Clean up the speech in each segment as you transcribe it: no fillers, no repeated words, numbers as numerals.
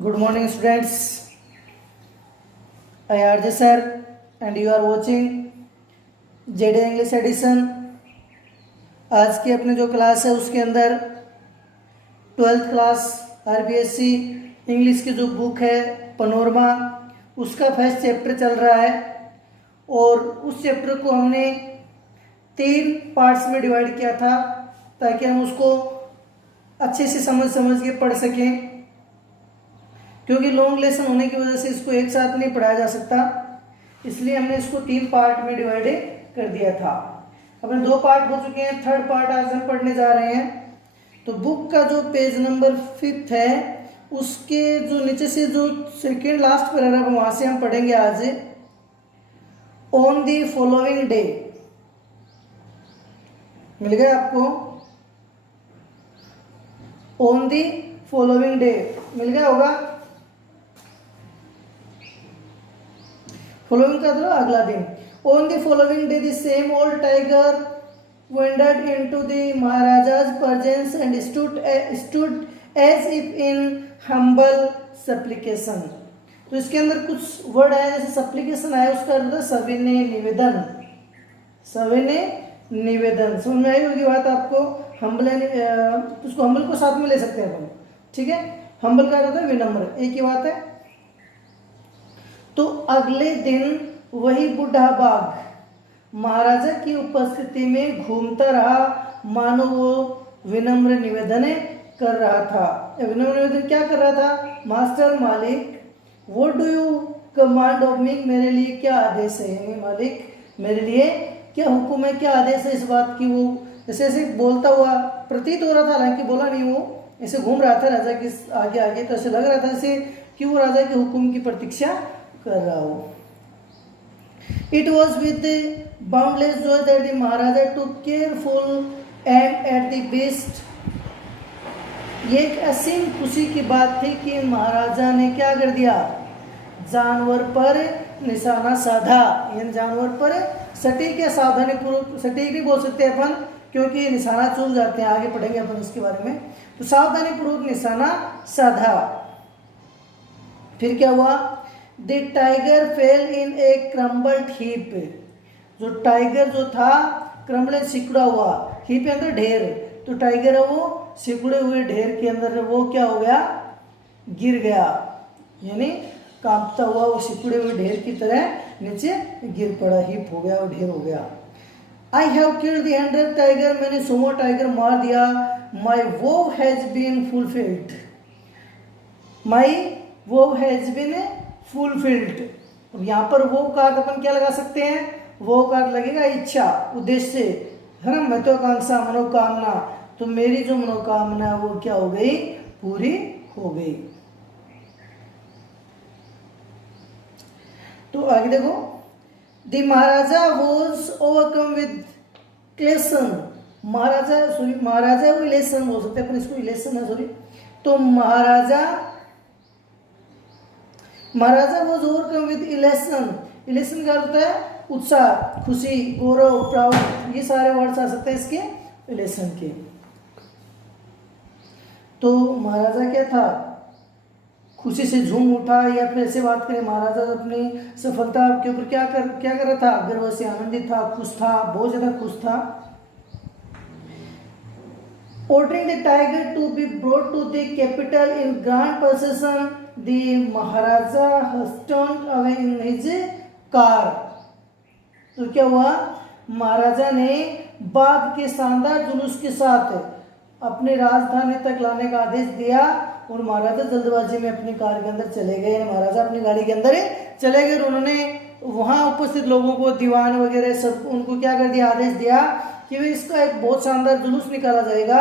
Good morning, students. I are the sir, and you are watching JD English Edition. आज की अपनी जो class है उसके अंदर 12th क्लास RBSc इंग्लिश की जो बुक है पनोरमा उसका फर्स्ट चैप्टर चल रहा है और उस चैप्टर को हमने 3 पार्ट्स में डिवाइड किया था ताकि हम उसको अच्छे से समझ के पढ़ सकें, क्योंकि लॉन्ग लेसन होने की वजह से इसको एक साथ नहीं पढ़ाया जा सकता, इसलिए हमने इसको 3 पार्ट में डिवाइड कर दिया था। अपने 2 पार्ट हो चुके हैं, थर्ड पार्ट आज हम पढ़ने जा रहे हैं। तो बुक का जो पेज नंबर 5 है उसके जो नीचे से जो सेकेंड लास्ट पैराग्राफ वहां से हम पढ़ेंगे आज। On the following day meal गया आपको, on the following day meal गया होगा। फॉलोइंग का मतलब अगला दिन। On the following day the same old tiger wandered into the Maharaja's presence and stood as if in humble supplication। तो इसके अंदर कुछ वर्ड है, जैसे सप्लीकेशन है उसका अर्थ है सविनय निवेदन। सविनय निवेदन समझ में आई होगी बात आपको। हम्बल उसको हम्बल को साथ में ले सकते हैं अपन, ठीक है। हम्बल का अर्थ है विनम्र, एक ही बात है। तो अगले दिन वही बूढ़ा बाघ महाराजा की उपस्थिति में घूमता रहा, मानो वो विनम्र निवेदन कर रहा था। विनम्र निवेदन क्या कर रहा था? मास्टर मालिक, what do you command of me, मेरे लिए क्या आदेश है, यानी मालिक मेरे लिए क्या हुक्म है, क्या आदेश है। इस बात की वो ऐसे ऐसे बोलता हुआ प्रतीत हो रहा था, हालांकि बोला नहीं, वो ऐसे घूम रहा था राजा के आगे आगे, तो ऐसे लग रहा था जैसे कि वो राजा के हुक्म की प्रतीक्षा कर रहा हो। It was with boundless joy that the Maharaja took careful aim at the beast। ये एक असीम खुशी की बात थी कि महाराजा ने क्या कर दिया? जानवर पर निशाना साधा। यानी जानवर पर सटीक या सावधानी पूर्वक, सटीक नहीं बोल सकते अपन क्योंकि निशाना चूक जाते हैं, आगे पढ़ेंगे अपन इसके बारे में। तो सावधानी पूर्वक निशाना साधा। फिर क्या हुआ? The tiger fell in a crumbled heap। जो टाइगर जो था क्रम्बल सिकुड़ा हुआ, हीप अंदर ढेर, तो टाइगर है वो सिकुड़े हुए ढेर के अंदर वो क्या हो गया? गिर गया, यानी कांपता हुआ वो सिकुड़े हुए ढेर की तरह नीचे गिर पड़ा, हीप हो गया और ढेर हो गया। I have killed the 100 tiger, मैंने 100 टाइगर मार दिया। My vow has been fulfilled। My vow has been fulfilled। अब यहाँ पर वो का अपन क्या लगा सकते हैं? वो का लगेगा इच्छा, उद्देश्य है ना, महत्वाकांक्षा, मनोकामना। तो मेरी जो मनोकामना है वो क्या हो गई? पूरी हो गई। तो आगे देखो, the maharaja was overcome with elation. महाराजा वो इलेशन बोल सकते हैं अपन, इसको इलेशन है सॉरी। तो maharaja was overcome with elation. Elation का अर्थ है उत्साह, खुशी, गौरव, प्राउड, ये सारे वर्ड्स आ सकते हैं इसके इलेशन के। तो महाराजा क्या था? खुशी से झूम उठा, या फिर ऐसे बात करें महाराजा अपनी सफलता के ऊपर क्या कर रहा था? गर्व से आनंदित था, खुश था, बहुत ज्यादा खुश था। Ordering the tiger to be brought to the capital in grand procession, the Maharaja hastened away in his car। तो क्या हुआ? महाराजा ने बाघ के शानदार जुलूस के साथ अपने राजधानी तक लाने का आदेश दिया और महाराजा जल्दबाजी में अपनी कार के अंदर चले गए। महाराजा अपनी गाड़ी के अंदर चले गए और उन्होंने वहां उपस्थित लोगों को, दीवान वगैरह सब, उनको क्या कर दिया? आदेश दिया कि वे इसका एक बहुत शानदार जुलूस निकाला जाएगा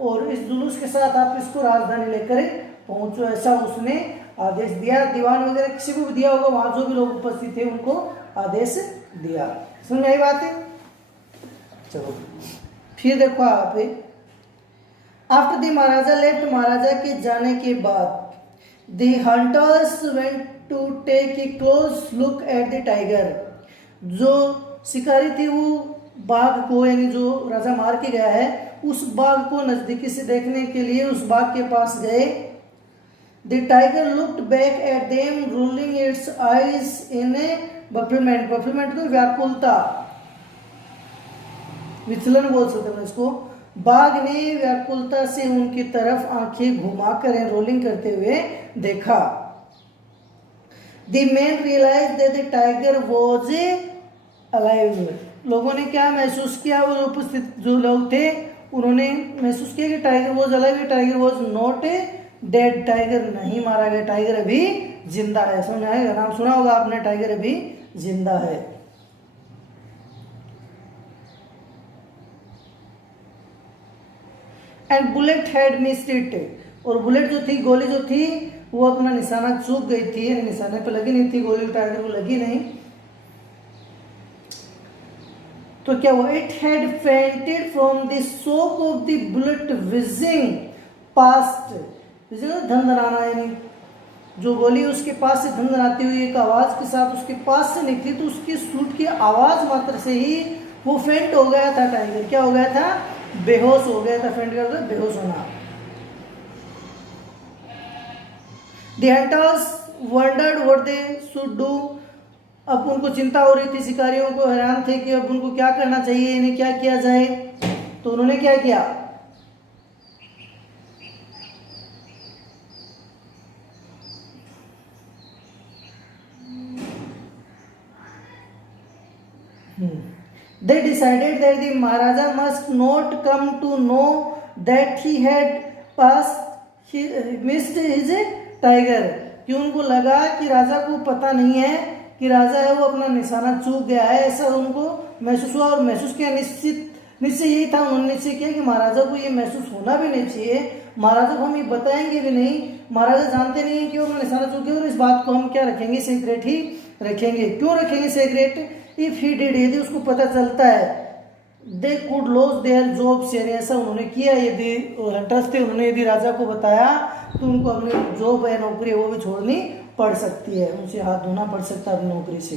और इस जुलूस के साथ आप इसको राजधानी लेकर पहुंचो, ऐसा उसने आदेश दिया। दीवान वगैरह किसी को भी दिया होगा, वहां जो भी लोग उपस्थित थे उनको आदेश दिया। समझ में आई बात है? चलो फिर देखो आप, after the maharaja left, maharaja के जाने के बाद the hunters went to take a close look at the tiger. जो शिकारी थे वो बाघ को, यानी जो राजा मार के गया है, उस बाघ को नजदीकी से देखने के लिए उस बाघ के पास गए। The tiger looked back at them rolling its eyes in a bafflement. Bafflement तो व्याकुलता, विचलन बोल सकते हैं इसको। बाघ ने व्याकुलता से उनकी तरफ आंखें घुमाकर रोलिंग करते हुए देखा। The man realize that the tiger was a alive. लोगों ने क्या महसूस किया, वो उपस्थित जो लोग थे उन्होंने महसूस किया कि tiger was alive, tiger was not a dead. Tiger नहीं मारा गया, टाइगर अभी जिंदा है। समझ आएगा, नाम सुना होगा आपने, टाइगर अभी जिंदा है। And bullet had missed it. और बुलेट जो थी, गोली जो थी, वो अपना निशाना चूक गई थी, निशाने पे लगी नहीं थी गोली, टाइगर को लगी नहीं। तो क्या हुआ, it had fainted from the shock of the bullet whizzing past. धंधनाना, यानी जो गोली उसके पास से धंधनाती हुई एक आवाज के साथ उसके पास से निकली, तो उसकी सूट की आवाज मात्र से ही वो फेंट हो गया था। टाइगर क्या हो गया था, बेहोश हो गया था। फेंट का बेहोश होना। The hunters wondered what they should do। अब उनको चिंता हो रही थी, शिकारियों को हैरान थे कि अब उनको क्या करना चाहिए, इन्हें क्या किया जाए। तो उन्होंने क्या किया, they decided that the Maharaja must not come to know that he had missed his tiger। कि उनको लगा कि राजा को पता नहीं है कि राजा है वो अपना निशाना चूक गया है, ऐसा उनको महसूस हुआ। और महसूस किया, निश्चय यही था, उन्होंने निश्चय किया कि महाराजा को ये महसूस होना भी नहीं चाहिए। महाराजा को हम ये बताएंगे भी नहीं, महाराजा जानते नहीं है कि वो अपना निशाना चूक गया। और इस बात को हम क्या रखेंगे, सीक्रेट ही रखेंगे। क्यों रखेंगे सीक्रेट, इफ ही डिड, यदि उसको पता चलता है, they could loss their jobs, यानी ऐसा उन्होंने किया, यदि हंटर्स थे, उन्होंने यदि राजा को बताया तो उनको अपनी जॉब है, नौकरी है, वो भी छोड़नी पड़ सकती है, उनसे हाथ धोना पड़ सकता है अपनी नौकरी से।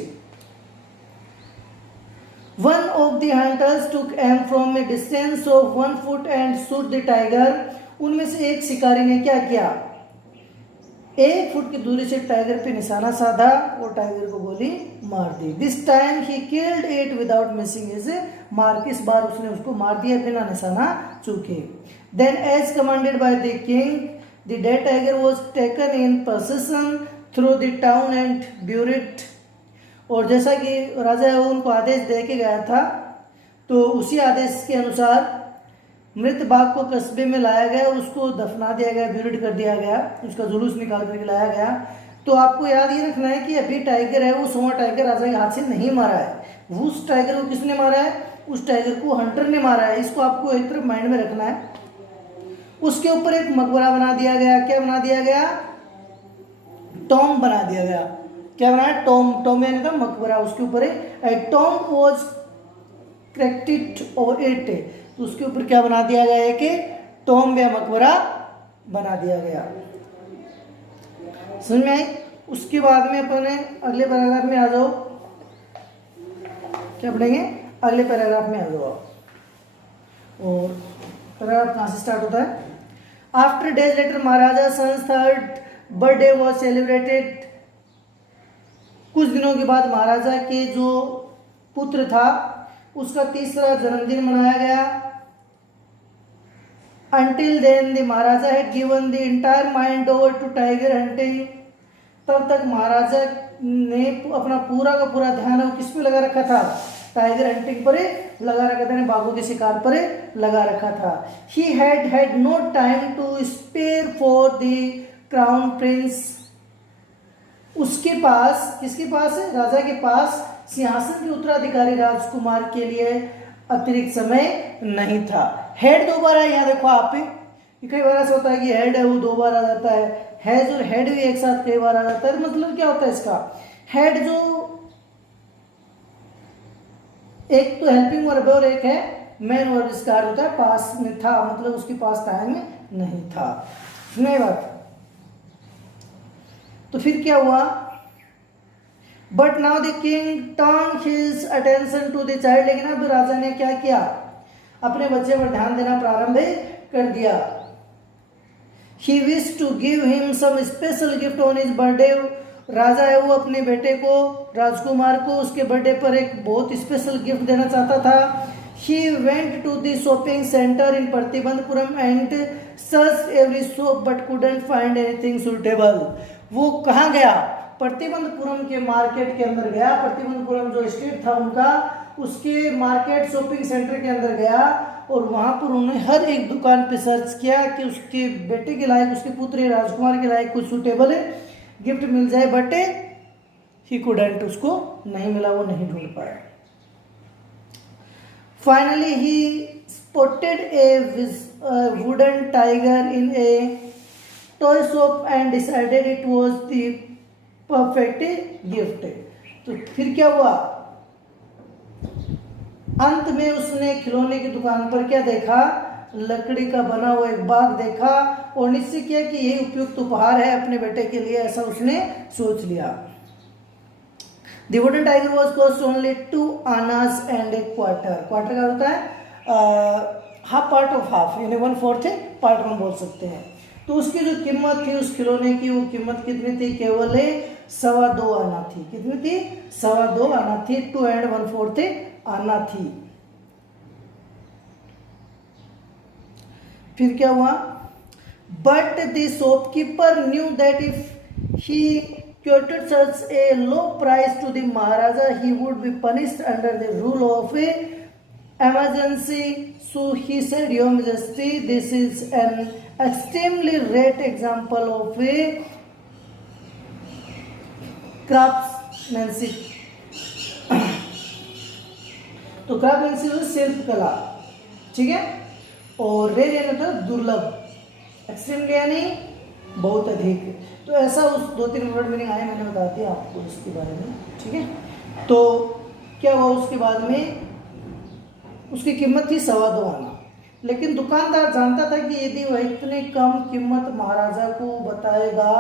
One of the hunters took am from A distance of 1 foot and shoot the tiger. उनमें से एक शिकारी ने क्या किया, 1 फुट की दूरी से टाइगर पे निशाना साधा और टाइगर को गोली मार दी। This time he killed it without missing his mark. इस बार उसने उसको मार दिया बिना निशाना चूके। Then as commanded by the king, the dead tiger was taken in possession through the town and buried. और जैसा कि राजा है वो उनको आदेश दे के गया था, तो उसी आदेश के अनुसार मृत बाघ को कस्बे में लाया गया, उसको दफना दिया गया, ब्यूरिड कर दिया गया, उसका जुलूस निकाल करके लाया गया। तो आपको याद ये रखना है कि अभी टाइगर है वो सोमा टाइगर राजा के हाथ से नहीं मारा है, वो उस टाइगर को किसने मारा है, उस टाइगर को हंटर ने मारा है। इसको आपको एक तरफ माइंड में रखना है। उसके ऊपर एक मकबरा बना दिया गया। क्या बना दिया गया, टॉम बना दिया गया। क्या बनाया, टॉम यानी का मकबरा, उसके ऊपर एक टॉम वॉज क्रेक्टेड ओवर इट। तो उसके ऊपर क्या बना दिया गया है कि टॉम या मकबरा बना दिया गया। समझ में आई। उसके बाद में अपने अगले पैराग्राफ में आ जाओ, क्या पढ़ेंगे, अगले पैराग्राफ में आ जाओ। और पैराग्राफ कहाँ से स्टार्ट होता है, after days later maharaja sons 3rd birthday was celebrated. कुछ दिनों के बाद महाराजा के जो पुत्र था उसका 3रा जन्मदिन मनाया गया। Until then the Maharaja had given the entire mind over to tiger hunting। तब तक महाराजा ने अपना पूरा का पूरा ध्यान किस पे लगा रखा था, टाइगर हंटिंग पर लगा रखा था, बाघों के शिकार पर लगा रखा था। He had no time to spare for the crown prince। उसके पास, किसके पास है, राजा के पास सिंहासन के उत्तराधिकारी राजकुमार के लिए अतिरिक्त समय नहीं था। हेड 2 बार है, यहाँ देखो आप, कई बार ऐसा होता है कि हेड है वो 2 बार आ जाता है, हैज और हेड भी एक साथ कई बार आ जाता है। मतलब क्या होता है इसका, हेड जो एक तो हेल्पिंग वर्ब है और एक है मेन वर्ब, इसका अर्थ होता है पास में था, मतलब उसके पास टाइम नहीं था। सुनिए बात, तो फिर क्या हुआ, but now the king turn his attention to the child. लेकिन अब राजा ने क्या किया, अपने बच्चे पर ध्यान देना प्रारंभ कर दिया। He wish to give him some special gift on his birthday. राजा है वो अपने बेटे को, राजकुमार को, उसके बर्थडे पर एक बहुत स्पेशल गिफ्ट देना चाहता था। He went to the shopping center in Parthibandapuram and searched every shop but couldn't find anything suitable. वो कहाँ गया? प्रतिबंधपुरम के मार्केट के अंदर गया। प्रतिबंधपुरम जो स्टेट था उनका, उसके मार्केट शॉपिंग सेंटर के अंदर गया और वहाँ पर उन्होंने हर एक दुकान पे सर्च किया कि उसके बेटे के लायक, उसके पुत्र राजकुमार के लायक कुछ सूटेबल गिफ्ट मिल जाए, बट ही कुडंट, उसको नहीं मिला, वो नहीं ढूंढ पाया। Finally he spotted A wooden tiger in A toy shop and decided it was the perfect gift. तो फिर क्या हुआ? अंत में उसने खिलौने की दुकान पर क्या देखा? लकड़ी का बना हुआ एक बाग देखा और निश्चय किया कि यही उपयुक्त उपहार है अपने बेटे के लिए, ऐसा उसने सोच लिया। The wooden tiger was cost only 2 annas and a quarter. Quarter का होता है हाफ पार्ट ऑफ हाफ, यानी 1/4 पार्ट हम बोल सकते हैं। तो उसकी जो कीमत थी उस खिलौने की, वो कीमत कितनी थी? केवल 2.25 आना थी। कितनी थी? 2.25 आना थी। 2 and 1/4 आना थी। फिर क्या हुआ? But the shopkeeper knew that if he quoted such a low price to the Maharaja, he would be punished under the rule of a emergency. So he said, Your Majesty, this is an extremely rare example of a craftsmanship. तो craftsmanship शिल्प कला, ठीक है, और rare यानी तो दुर्लभ, extremely यानी बहुत अधिक। तो ऐसा उस 2-3 वर्ड मीनिंग आए, मैंने बता दिया आपको इसके बारे में, ठीक है। तो क्या हुआ? उसके बाद में उसकी कीमत थी 2.25 आना, लेकिन दुकानदार जानता था कि यदि वह इतनी कम कीमत महाराजा को बताएगा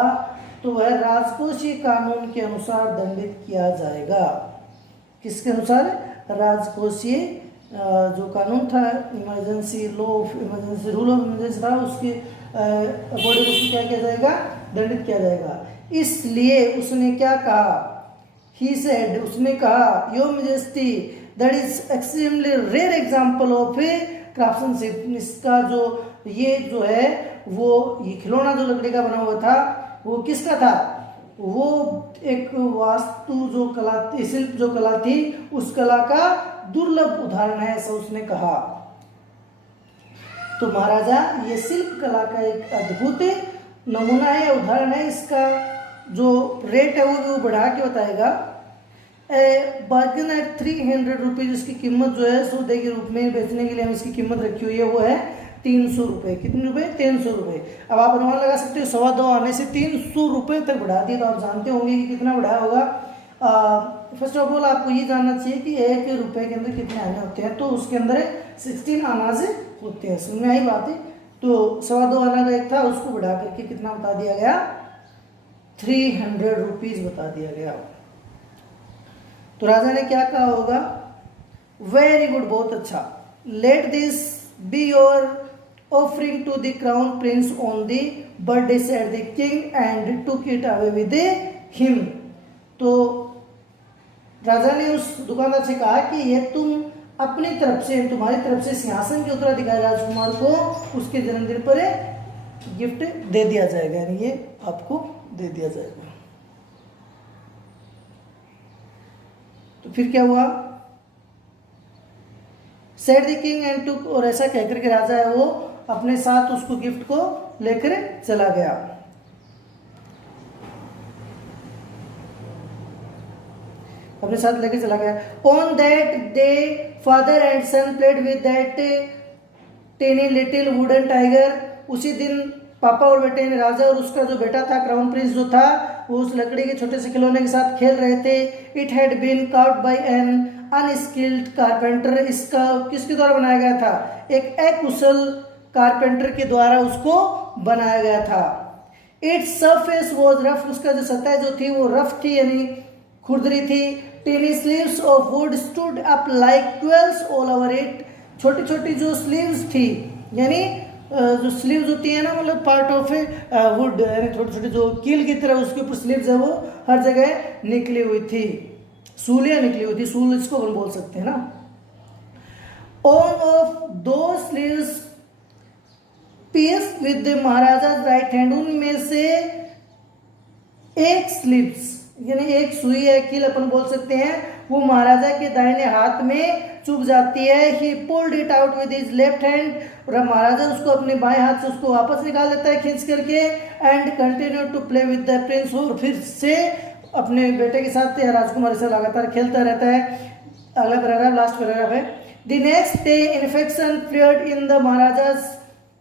तो वह राजकोषीय कानून के अनुसार दंडित किया जाएगा। किसके अनुसार? राजकोषीय जो कानून था, emergency law of emergency, rule of emergency था, उसके अकॉर्डिंग उसको क्या किया जाएगा? दंडित किया जाएगा। इसलिए उसने क्या कहा? ही सेड, उसने कहा, your majesty, that is extremely rare example of a craftsmanship. इसका जो ये जो है वो ये खिलौना जो लकड़ी का बना हुआ था वो किसका था? वो एक वास्तु जो कला थी, शिल्प जो कला थी, उस कला का दुर्लभ उदाहरण है, ऐसा उसने कहा। तो महाराजा, ये शिल्प कला का एक अद्भुत नमूना है, उदाहरण है। इसका जो रेट है वो भी वो बढ़ा के बताएगा। बार्गेन एट 300 रुपीज, इसकी कीमत जो है सौदे के रूप में बेचने के लिए हम इसकी कीमत रखी हुई है, वो है 300 रुपये। कितने रुपए? 300 रुपये। अब आप अनुमान लगा सकते हो 2.25 आने से 300 रुपये तक बढ़ा दिया, तो आप जानते होंगे कि कितना बढ़ाया होगा। फर्स्ट ऑफ ऑल आपको ये जानना चाहिए कि 1 रुपये के अंदर कितने आने होते हैं, तो उसके अंदर 16 आनाज होते हैं, समझ में आई बात है। तो 2.25 आना का एक था, उसको बढ़ा करके कितना बता दिया गया? 300 रुपीज बता दिया गया। तो राजा ने क्या कहा होगा? वेरी गुड, बहुत अच्छा। Let this be your offering to the crown prince on the birthday said the king and took it away with him. तो राजा ने उस दुकानदार से कहा कि ये तुम अपनी तरफ से, तुम्हारी तरफ से सिंहासन के उत्तराधिकारी राजकुमार को उसके जन्मदिन पर गिफ्ट दे दिया जाएगा, यानी ये आपको दे दिया जाएगा। तो फिर क्या हुआ? सेड द किंग एंड टुक, और ऐसा कहकर के राजा है वो अपने साथ उसको गिफ्ट को लेकर चला गया। अपने साथ लेकर चला गया। On that day father and son played with that tiny little wooden tiger. उसी दिन पापा और बेटे ने, राजा और उसका जो बेटा था, क्राउन प्रिंस जो था, वो उस लकड़ी के छोटे से खिलौने के साथ खेल रहे थे। It had been carved by an unskilled carpenter. इसका किसके द्वारा बनाया गया था? एक अकुशल कारपेंटर के द्वारा उसको बनाया गया था। इट्स सरफेस वाज रफ, उसका जो सतह जो थी वो रफ थी, यानी खुरदरी थी। Tiny slivers of wood stood up like 12 all over it. छोटी छोटी जो स्लीव्स थी, यानी जो स्लीव्स होती है ना, मतलब पार्ट ऑफ ए वुड, यानी छोटे छोटे जो कील की तरह उसके ऊपर स्लीव्स है, वो हर जगह निकली हुई थी, सूलियां निकली हुई थी, सूल इसको हम बोल सकते हैं ना। ऑन ऑफ दो sleeves peace with the Maharaja right hand, उनमें से एक स्लीव्स यानी एक सुई है, कील अपन बोल सकते हैं, वो महाराजा के दाहिने हाथ में चुभ जाती है। ही pulled it out with his left hand, और महाराजा उसको अपने बाएं हाथ से उसको वापस निकाल लेता है खींच करके। And continue to play with the prince, और फिर से अपने बेटे के साथ या राजकुमार से लगातार खेलता रहता है। अगला पैराग्राफ, लास्ट पैराग्राफ है। The next day infection flared in the maharaja's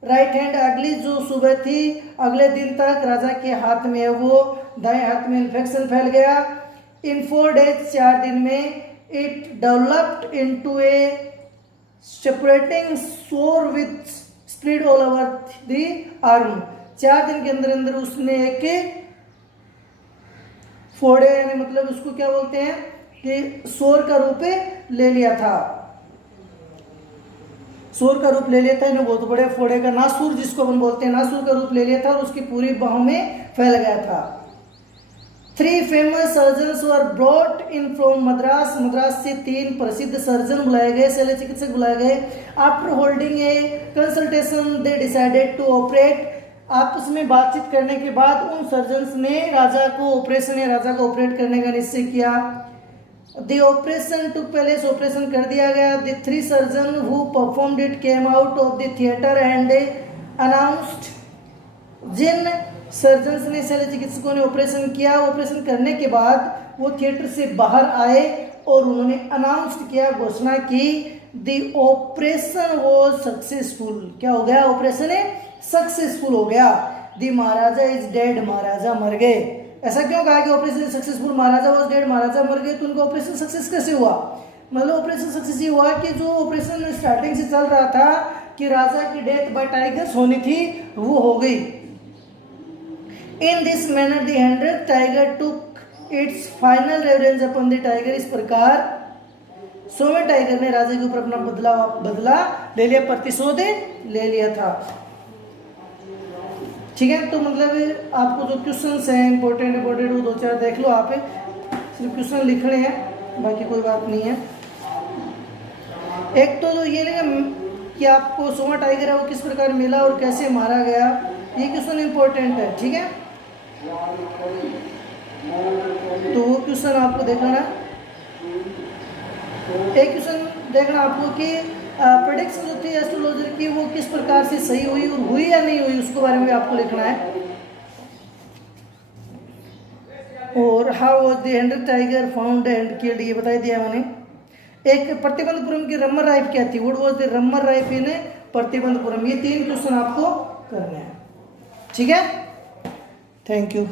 right hand, अगली जो सुबह थी अगले दिन तक राजा के हाथ में वो दाएं हाथ में इन्फेक्शन फैल गया। इन 4 days, 4 दिन में, it developed into a separating sore with spread all over the arm, 4 दिन के अंदर अंदर उसने एक फोड़े, यानी मतलब उसको क्या बोलते हैं कि सोर का रूप ले लिया था, सूर का रूप ले लेता है, बहुत बड़े फोड़े का, नासूर जिसको अपन बोलते हैं, नासूर का रूप ले लिया था और उसकी पूरी बाहों में फैल गया था। 3 famous surgeons were brought in from Madras, Madras से 3 प्रसिद्ध सर्जन बुलाए गए, शल्य चिकित्सक बुलाए गए। After holding a consultation they decided to operate, आपस में बातचीत करने के बाद उन सर्जन्स ने राजा को ऑपरेट करने का निश्चय किया। The operation took place, operation कर दिया गया। The 3 surgeons who performed it came out of the theater and announced, जिन सर्जन्स ने, शल्य चिकित्सकों ने ऑपरेशन किया, ऑपरेशन करने के बाद वो थिएटर से बाहर आए और उन्होंने अनाउंस किया, घोषणा की, The operation was successful, क्या हो गया, ऑपरेशन सक्सेसफुल हो गया। The महाराजा इज डेड, महाराजा मर गए। ऐसा क्यों कहा कि operation successful, maharaja was dead, महाराजा मर गए, तो उनका ऑपरेशन सक्सेस कैसे हुआ? मतलब ऑपरेशन सक्सेस ये हुआ कि जो ऑपरेशन स्टार्टिंग से चल रहा था कि राजा की डेथ बाय टाइगर्स होनी थी, वो हो गई। In this manner the 100th tiger took its final revenge upon the tiger, इस प्रकार 100वें टाइगर ने राजा के ऊपर अपना बदला ले लिया, प्रतिशोध ले लिया था। ठीक है, तो मतलब आपको जो क्वेश्चंस हैं इंपॉर्टेंट वो 2-4 देख लो, आप सिर्फ क्वेश्चन लिखने हैं, बाकी कोई बात नहीं है। एक तो जो ये नहीं कि आपको 100वां टाइगर है वो किस प्रकार मिला और कैसे मारा गया, ये क्वेश्चन इंपॉर्टेंट है। ठीक है, तो वो क्वेश्चन आपको देखना है। एक क्वेश्चन देखना आपको कि प्रेडिक्शन जो थी एस्ट्रोलॉजर की वो किस प्रकार से सही हुई और हुई या नहीं हुई, उसके बारे में आपको लिखना है। और how was the 100th tiger found and killed, ये बता दिया मैंने। एक प्रतिबंधपुरम की रम्मर राइफ क्या थी, व्हाट वाज द रम्मर राइफ इन प्रतिबंधपुरम, ये 3 क्वेश्चन आपको करने हैं। ठीक है, थैंक यू।